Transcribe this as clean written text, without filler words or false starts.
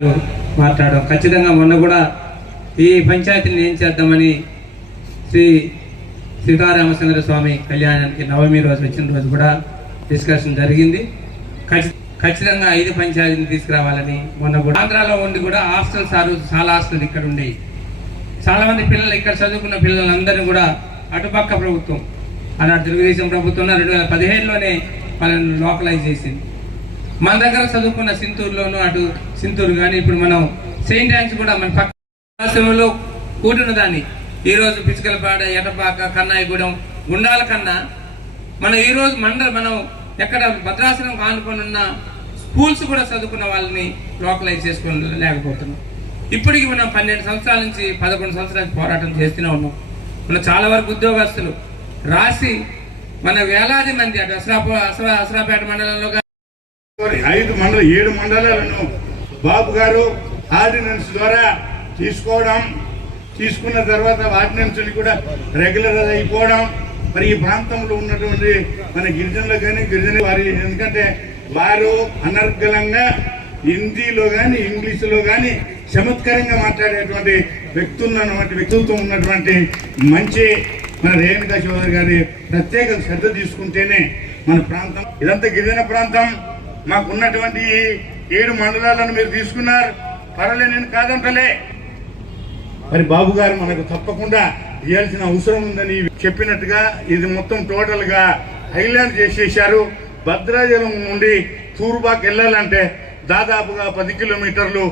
మాట్లాడడం ఖచ్చితంగా మొన్న కూడా ఈ పంచాయతీని ఏం చేద్దామని శ్రీ సీతారామచంద్ర స్వామి కళ్యాణానికి నవమి రోజు వచ్చిన రోజు కూడా డిస్కషన్ జరిగింది. ఖచ్చితంగా 5 పంచాయతీని తీసుకురావాలని మొన్న కూడా ఆంధ్రాలో ఉండి కూడా హాస్టల్స్ చాలా హాస్టల్ ఇక్కడ ఉండేవి. చాలా మంది పిల్లలు ఇక్కడ చదువుకున్న పిల్లలందరినీ కూడా అటుపక్క ప్రభుత్వం అన్నాడు తెలుగుదేశం ప్రభుత్వం 2015లోనే వాళ్ళని లోకలైజ్ చేసింది. మన దగ్గర చదువుకున్న సింతూరులోను అటు సింతూరు కానీ ఇప్పుడు మనం సెయింట్ యాన్స్ కూడా మన పక్క రాష్ట్రంలో కూటున్న దాన్ని ఈరోజు పిచ్చుకలపాడ, ఎటపాక, కన్నాయిగూడెం, గుండాల కన్నా మనం ఈరోజు మనం ఎక్కడ భద్రాచలం కానుకొని ఉన్న స్కూల్స్ కూడా చదువుకున్న వాళ్ళని లోకలైజ్ చేసుకుని లేకపోతున్నాం. ఇప్పటికి మనం 12 సంవత్సరాల నుంచి 11 సంవత్సరాల నుంచి పోరాటం చేస్తూనే ఉన్నాం. మన చాలా వరకు ఉద్యోగస్తులు రాసి మన వేలాది మంది అటు అసరాపేట మండలంలో 7 మండలాలను బాబు గారు ఆర్డినెన్స్ ద్వారా తీసుకున్న తర్వాత ఆర్డినెన్స్ కూడా రెగ్యులర్ అయిపోవడం. మరి ఈ ప్రాంతంలో ఉన్నటువంటి మన గిరిజనులు కానీ గిరిజన వారి ఎందుకంటే వారు అనర్గళంగా హిందీలో కానీ ఇంగ్లీషులో కానీ చమత్కారంగా మాట్లాడేటువంటి వ్యక్తిత్వం ఉన్నటువంటి మంచి మన రేణుకా చౌదరి గారి ప్రత్యేక శ్రద్ధ తీసుకుంటేనే మన ప్రాంతం ఇదంతా గిరిజన ప్రాంతం. మాకు ఉన్నటువంటి 7 మండలాలను మీరు తీసుకున్నారు, పర్వాలే, నేను కాదంటలే. మరి బాబు గారు మనకు తప్పకుండా ఇవ్వాల్సిన అవసరం ఉందని చెప్పినట్టుగా ఇది మొత్తం టోటల్ గా హైలాండ్ చేసేశారు. భద్రాచలం నుండి తూర్బాకి వెళ్ళాలంటే దాదాపుగా 10 కిలోమీటర్లు